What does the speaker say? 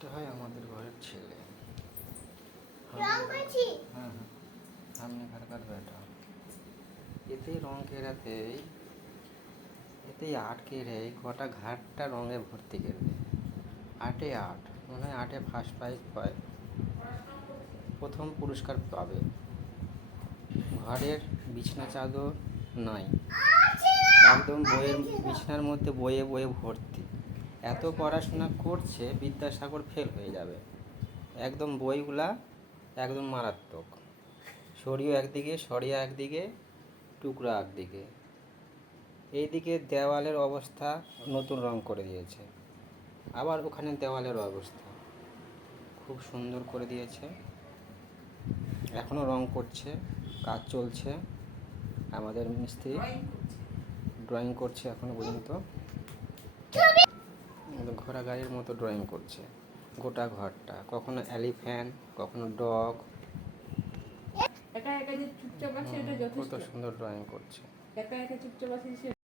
ছেলে। রং করছি। হ্যাঁ হ্যাঁ। সামনে ঘরকার বেটা এতেই রং কেরাতেই এতেই আট কেড়ে গোটা ঘাটটা রঙে ভর্তি করবে আটে আট মনে হয় আটে ফার্স্ট প্রাইজ পায়। প্রথম পুরস্কার পাবে। ঘরের বিছনা চাদর নাই। একদম বইয়ের বিছানার মধ্যে বইয়ে বইয়ে ভর্তি। এত পড়াশোনা করছে বিদ্যাসাগর ফেল হয়ে যাবে। একদম বইগুলা একদম মারাত্মক। সরিয়ে একদিকে সরিয়া একদিকে টুকরা একদিকে। এইদিকে দেওয়ালের অবস্থা নতুন রং করে দিয়েছে। আবার ওখানে দেওয়ালের অবস্থা খুব সুন্দর করে দিয়েছে। এখনও রং করছে কাজ চলছে। আমাদের মিস্ত্রি ড্রয়িং করছে। এখনও পর্যন্ত। ঘোড়া গাড়ির মতো ড্রয়িং করছে। গোটা ঘরটা কখনো এলিফ্যান্ট কখনো ডগ কত যথেষ্ট। সুন্দর ড্রয়িং করছে।